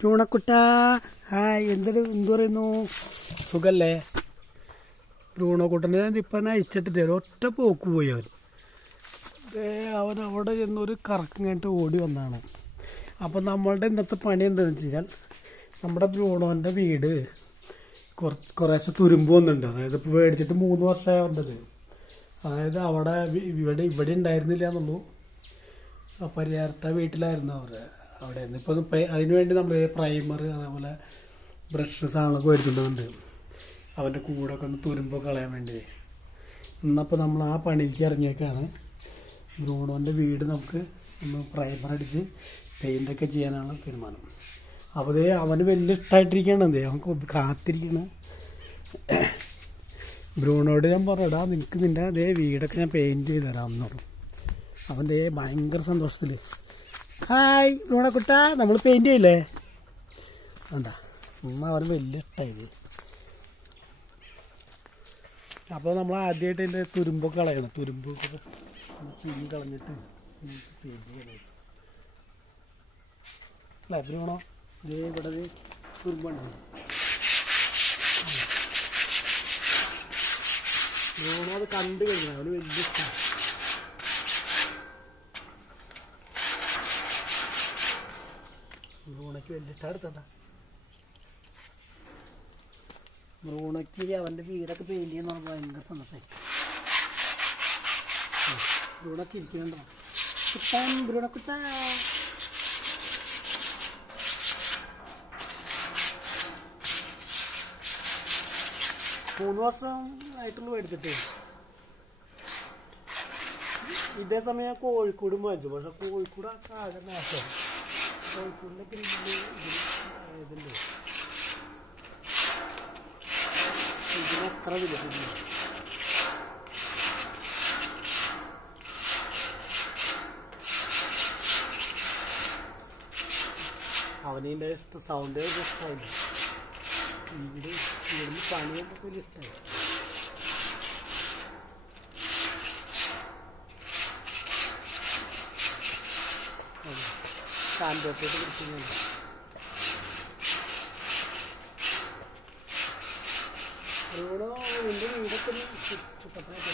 ബ്രൂണക്കുട്ട hi എന്ത് പറയുന്നു? സുഖല്ലേ? ബ്രൂണക്കുട്ടനെ ഇപ്പം അയച്ചിട്ട് ഒറ്റ പോക്ക് പോയി അവൻ അവിടെ ചെന്നൊരു കറക്കം കഴിഞ്ഞിട്ട് ഓടി വന്നതാണ്. അപ്പം നമ്മളുടെ ഇന്നത്തെ പണി എന്താണെന്ന് വെച്ച് കഴിഞ്ഞാൽ നമ്മുടെ ബ്രൂണോൻ്റെ വീട് കുറേശ്ശെ തുരുമ്പ് വന്നിട്ടുണ്ട്. അതായത് ഇപ്പോൾ മേടിച്ചിട്ട് 3 വർഷമായി വന്നത്. അതായത് അവിടെ ഇവിടെ ഉണ്ടായിരുന്നില്ല എന്നുള്ളൂ. പരിഹാരത്തെ വീട്ടിലായിരുന്നു അവിടെ നിന്ന്. ഇപ്പോൾ അതിനുവേണ്ടി നമ്മൾ പ്രൈമർ അതേപോലെ ബ്രഷ് സാധനങ്ങളൊക്കെ മേടിച്ചിട്ടുണ്ട് അവൻ്റെ കൂടൊക്കെ ഒന്ന് തുരുമ്പൊക്കെ കളയാൻ വേണ്ടി. ഇന്നപ്പോൾ നമ്മൾ ആ പണിക്ക് ഇറങ്ങിയേക്കാണ്. ബ്രൂണോൻ്റെ വീട് നമുക്ക് ഒന്ന് പ്രൈമർ അടിച്ച് പെയിൻ്റൊക്കെ ചെയ്യാനാണ് തീരുമാനം. അപ്പോൾ അവന് വലിയ ഇഷ്ടമായിട്ടിരിക്കുകയാണ്. അവൻ കാത്തിരിക്കണം. ബ്രൂണോട് ഞാൻ പറഞ്ഞടാ നിനക്ക് നിൻ്റെ വീടൊക്കെ ഞാൻ പെയിൻറ്റ് ചെയ്ത് തരാം എന്ന് പറഞ്ഞു. അവൻ ഭയങ്കര സന്തോഷത്തിൽ ഹായ് ബ്രൂണക്കുട്ട നമ്മൾ പെയിൻറ്റ് ചെയ്യില്ലേ എന്താ അവന് വലിയ ഇഷ്ടമായത്. അപ്പോൾ നമ്മൾ ആദ്യമായിട്ട് അതിൻ്റെ തുരുമ്പൊക്കെ കളയണം. തുരുമ്പൊക്കെ ചിരി കളഞ്ഞിട്ട് പെയിൻറ്റ് ചെയ്യണം അല്ലേ ബ്രൂണോ? ഇവിടെ തുരുമ്പുണ്ട്. ബ്രൂണോ അത് കണ്ടു കഴിഞ്ഞാൽ അവന് വലിയ ഇഷ്ടമാണ്. ബ്രൂണയ്ക്ക് വലിയ ഇഷ്ടം എടുത്തണ്ട. ബ്രൂണയ്ക്ക് അവൻ്റെ വീടൊക്കെ പെയിൻറ്റ് ചെയ്യുന്ന ഭയങ്കര സന്തോഷമായി. ബ്രൂണൊക്കെ ഇരിക്കുന്നുണ്ടോ? കുട്ടാൻ ബ്രൂണക്കുട്ട മൂന്ന് വർഷം ആയിട്ടുള്ള മേടിച്ചിട്ട്. ഇതേ സമയം കോഴിക്കോട് മേടിച്ചു. പക്ഷെ കോഴിക്കോട് ആകെ നാശം. കോഴിക്കോടിൻ്റെ ഗ്രില്ല് ഇതിൻ്റെ ഇതിനെത്ര വില. അവനീൻ്റെ സൗണ്ട് ഇഷ്ടമായില്ല. ഇവിടുന്ന് പണിയൊക്കെ വലിയ ഇഷ്ടമായി. കാൻഡോട്ടോട്ട് പിടിക്കുന്നുണ്ട്. ഇവിടെ എൻ്റെ വീടൊക്കെ ചുറ്റപ്പനായിട്ട്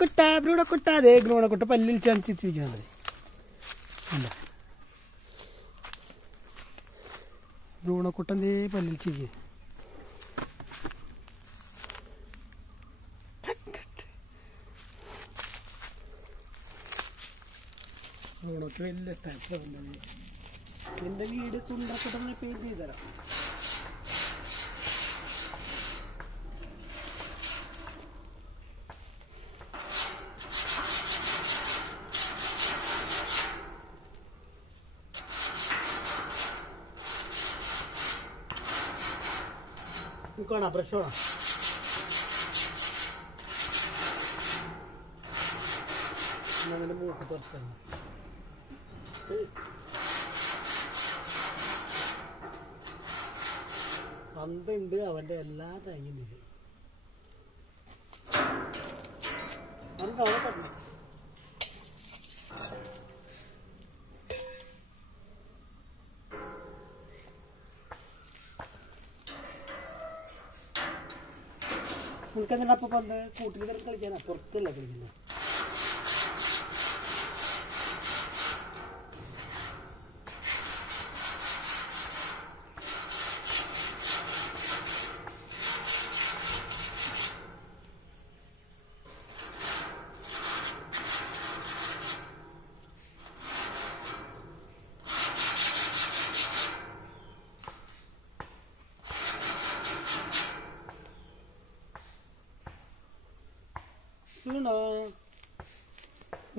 കുട്ട ബ്രൂണക്കുട്ട അതേ ബ്രൂണക്കുട്ട പല്ലിൽ ചാണിച്ചിരിക്കുന്നത് അല്ല ബ്രൂണക്കുട്ടൻ പല്ലിൽ ചിരിക്കുക. ബ്രൂണക്ക് വലിയ ഇഷ്ടമാണ്. എൻ്റെ വീട് തുണ്ടക്കുട്ടനെ പെയിൻറ്റ് ചെയ്ത് തരാം. നോക്കണോ ബ്രഷ് വേണം? അങ്ങനെ മൂക്ക് തുറച്ചാണ്. പന്തുണ്ട് അവൻ്റെ എല്ലാ തേങ്ങയും ഇത് അവിടെ പറഞ്ഞു. നിനക്കെന്തിനാ അപ്പം പന്ത് കൂട്ടിൽ കിടന്ന് കളിക്കാനാ? പുറത്തല്ല കളിക്കുന്നത്.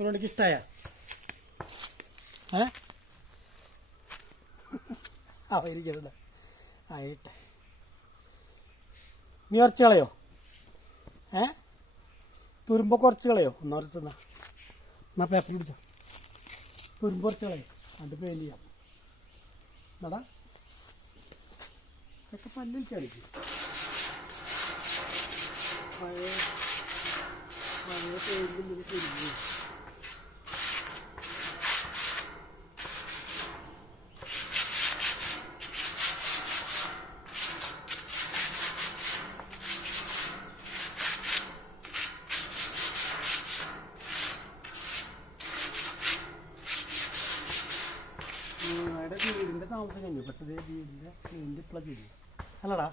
നിനക്ക് ഇഷ്ടമായ ഇരിക്കണ്ട ആയിട്ടെ. നീ കുറച്ച് കളയോ? തുരുമ്പോ കുറച്ച് കളയോ? എന്നാ പേപ്പർ പിടിച്ചോ. തുരുമ്പ് കുറച്ച് കളയോ? അത് പെയിൻറ്റ് ചെയ്യാം. എന്നാടാ ചക്ക പല്ലിൽ ചടിക്കും. പഴയ പെയിന്റിൽ തിരിഞ്ഞു. വീടിന്റെ താമസം കഴിഞ്ഞു. പക്ഷേ വീടിന്റെ ഇപ്പള ചെയ്തു അല്ലടാ.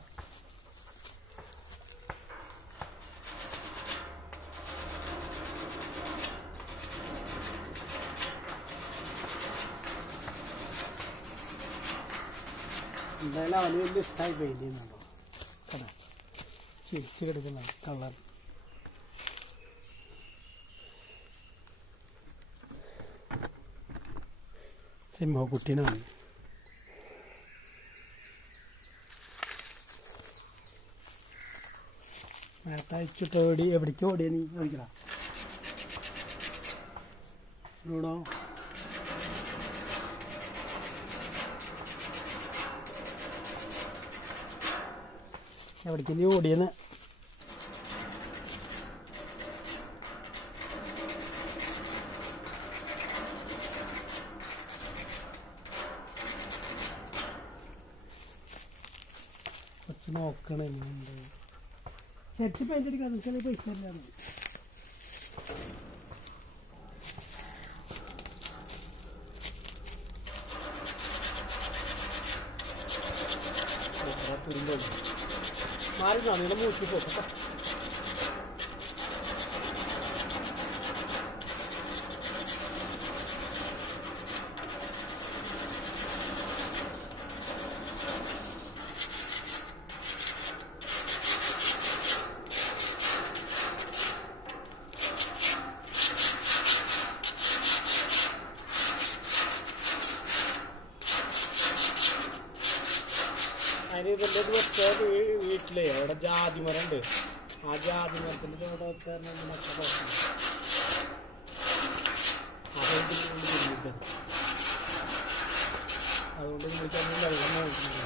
എന്തായാലും അവന് വലിയ ഇഷ്ടമായി പെയിന്റ് ചെയ്യുന്നുണ്ടോ കട ചിരിച്ച് കിടക്കുന്ന കളർ. സിംഹക്കുട്ടീനാണ്. നേരത്തെ അയച്ചിട്ട് എവിടേക്ക് ഓടിയ നീ ചോദിക്കടാ ബ്രൂണോ. എവിടേക്ക് നീ ഓടിയെന്ന്? കുറച്ച് നോക്കണേ. ശരിക്കും പെയിന്റ് അടിക്കാൻ ചില പൈസ അല്ലാന്ന്. മാറി നാളെ മൂക്കി പോക്കട്ടെ. അതിന് ഇതിൻ്റെ വെച്ച വീട്ടിലേ അവിടെ ജാതി മരം ഉണ്ട്. ആ ജാതി മരത്തിൻ്റെ ചോടെ വെച്ചാൽ അതുകൊണ്ട് നിങ്ങൾക്ക് വെള്ളം നോക്കുന്നില്ല.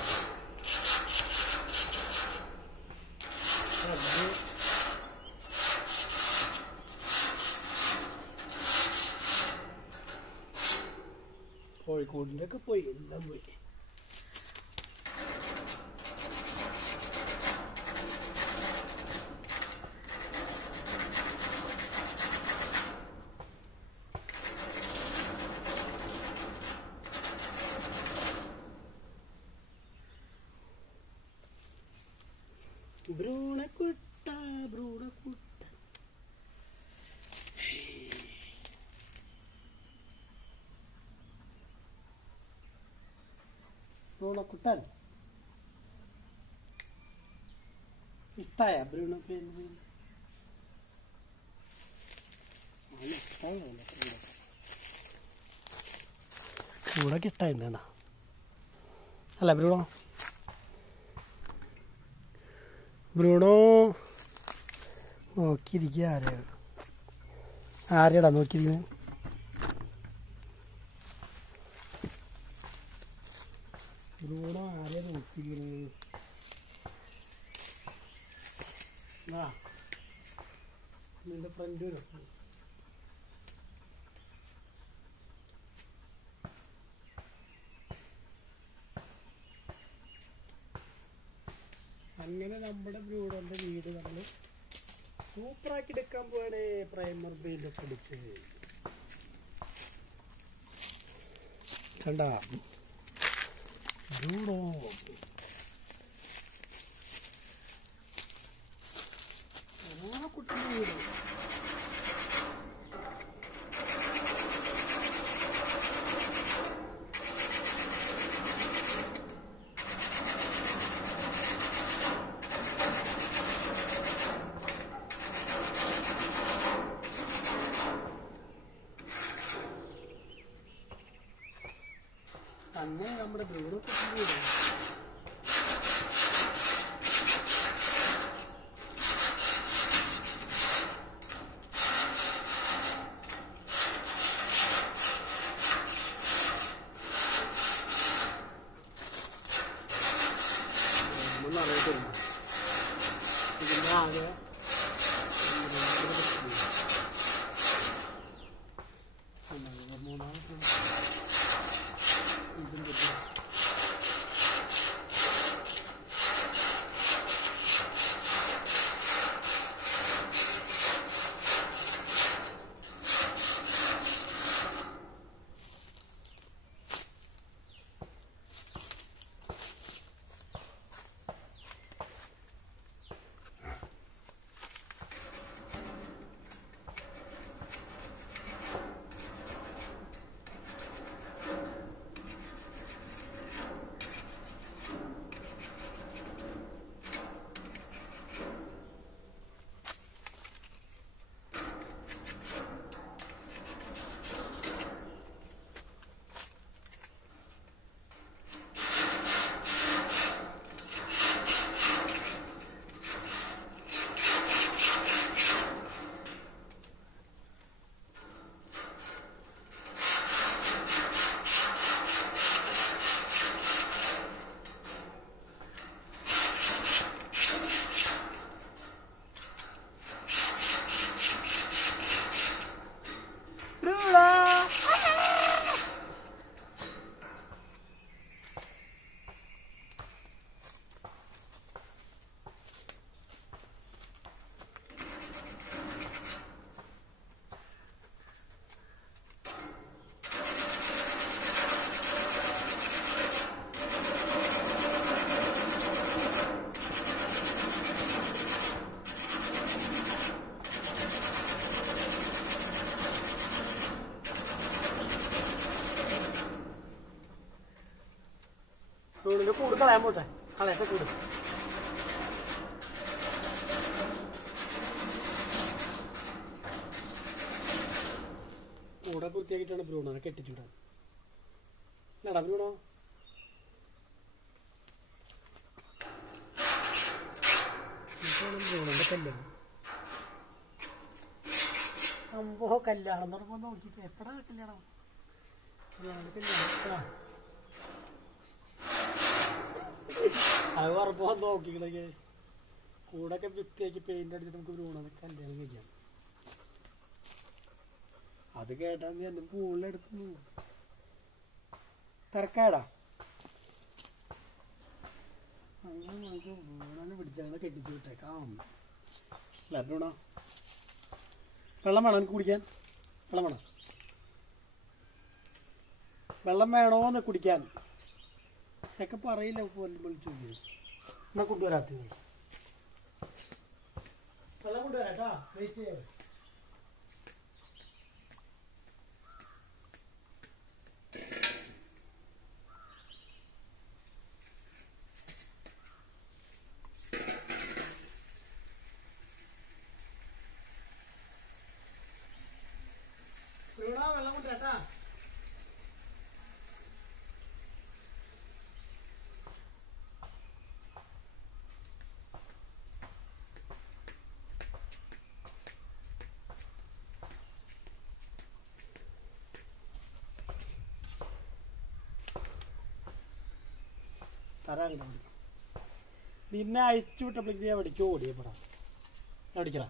കോഴിക്കോടിൻ്റെ ഒക്കെ പോയി, എല്ലാം പോയി. ബ്രൂണക്കുട്ട ബ്രൂണക്കുട്ട ബ്രൂണക്കുട്ടൻ ഇഷ്ടായ ബ്രൂണ പേര്? ബ്രൂണക്ക് ഇഷ്ടായിട്ടാ അല്ല ബ്രൂണോ? ബ്രൂണോ നോക്കിയിരിക്കുക. ആരെയാടാ നോക്കിയിരിക്കുന്നത്? ബ്രൂണോ ആരെയാ നോക്കിയിരിക്കുന്നത്? നിന്റെ ഫ്രണ്ട് വരും. അങ്ങനെ നമ്മുടെ ബ്രൂണോന്റെ വീട് നമ്മൾ സൂപ്പറാക്കി എടുക്കാൻ പോവാണ്. പ്രൈമർ പെയിന്റ് ഒക്കെ അടിച്ച് കണ്ട ബ്രൂണോ. കുട്ടിയുടെ വീട് അങ്ങനെ നമ്മുടെ ബ്രൂണോ കുട്ടിയുടെ വീട്. നിറയെ ഇതിൻ്റെ ആകെ കൂട് കളയാൻ പോട്ടെ, കളയട്ടെ കൂട്. കൂടെ വൃത്തിയാക്കിയിട്ടാണ് ബ്രൂണോനെ കെട്ടിച്ചുവിടാൻ. ഇല്ലടാ ബ്രൂണോ, ബ്രൂണോന്റെ കല്യാണം. അമ്പോ കല്യാണം എന്ന് പറയുമ്പോ നോക്കിട്ട് എപ്പടാ കല്യാണം? കല്യാണം അത് പറഞ്ഞപ്പോ നോക്കിക്കണേ. കൂടൊക്കെ വൃത്തിയാക്കി പെയിന്റ് അടിച്ചിട്ട് നമുക്ക് ബ്രൂണോനെ കല്യാണം കഴിക്കാം. അത് കേട്ടാ നീ എന്നെ പൂളിലെടുത്തു തിരക്കാടാ. അങ്ങനെ നമുക്ക് ബ്രൂണോനെ പിടിച്ചാൽ കെട്ടിച്ചു വിട്ടേക്കാം. അല്ല ബ്രൂണോ, വെള്ളം വേണോ എനിക്ക് കുടിക്കാൻ? വെള്ളം വേണോ? വെള്ളം വേണോന്ന് കുടിക്കാൻ? ഒക്കെ പറയില്ല. പോലും വിളിച്ചു എന്നാ കൊണ്ടുവരാത്ത വെള്ളം കൊണ്ടുവരാട്ടാ. വെയിറ്റ് ചെയ്യാം. വെള്ളം കൊണ്ടുവരാട്ടാ. തരാൻ നിന്നെ അയച്ചു വിട്ടപ്പോഴേക്ക് ഞാൻ പഠിക്കോ ഓടിയപ്പെടാ പഠിക്കല.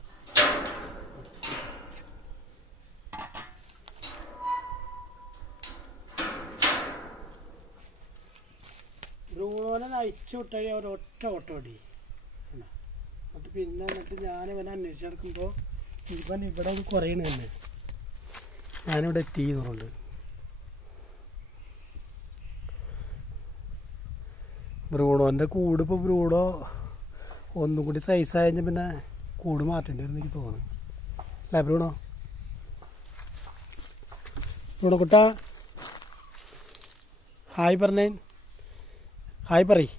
ബ്രൂണോനെ അയച്ചു വിട്ടാൽ ഒരൊറ്റ ഓട്ടോ ഓടി. എന്നിട്ട് പിന്നെ ഞാനിവനെ അന്വേഷിച്ച് നടക്കുമ്പോൾ ഇവൻ ഇവിടെ ഒന്ന് കുറയണ തന്നെ. ഞാനിവിടെ എത്തിയെന്നുണ്ട്. ബ്രൂണോൻ്റെ കൂട് ഇപ്പോൾ ബ്രൂണോ ഒന്നും കൂടി സൈസ് കഴിഞ്ഞാൽ പിന്നെ കൂട് മാറ്റേണ്ടി വരുന്ന എനിക്ക് തോന്നുന്നു. അല്ലേ ബ്രൂണോ? ബ്രൂണോ കുട്ടാ ഹായ് പറഞ്ഞേ. ഹായ് പറയ്.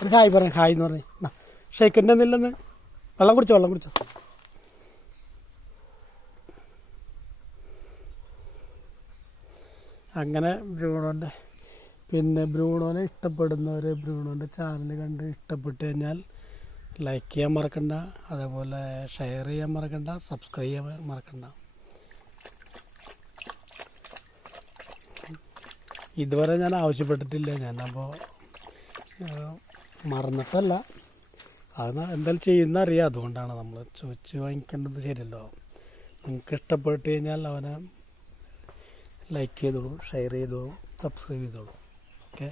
ഒരു ഹായ് പറഞ്ഞേ. ഹായ് എന്ന് പറഞ്ഞേ. ഷേക്കിൻ്റെ ഒന്നില്ലെന്ന്. വെള്ളം കുടിച്ചോ, വെള്ളം കുടിച്ചോ. അങ്ങനെ ബ്രൂണോൻ്റെ പിന്നെ ബ്രൂണോനെ ഇഷ്ടപ്പെടുന്നവർ ബ്രൂണോൻ്റെ ചാനൽ കണ്ട് ഇഷ്ടപ്പെട്ട് കഴിഞ്ഞാൽ ലൈക്ക് ചെയ്യാൻ മറക്കണ്ട, അതേപോലെ ഷെയർ ചെയ്യാൻ മറക്കണ്ട, സബ്സ്ക്രൈബ് ചെയ്യാൻ മറക്കണ്ട. ഇതുവരെ ഞാൻ ആവശ്യപ്പെട്ടിട്ടില്ല. ഞാനപ്പോൾ മറന്നിട്ടല്ല, അത് എന്തായാലും ചെയ്യുന്ന അറിയാം. അതുകൊണ്ടാണ് നമ്മൾ ചോദിച്ച് വാങ്ങിക്കേണ്ടത്. ശരിയല്ലോ. നിങ്ങൾക്ക് ഇഷ്ടപ്പെട്ട് കഴിഞ്ഞാൽ അവനെ ലൈക്ക് ചെയ്തോളൂ, ഷെയർ ചെയ്തോളൂ, സബ്സ്ക്രൈബ് ചെയ്തോളൂ. ഓക്കെ.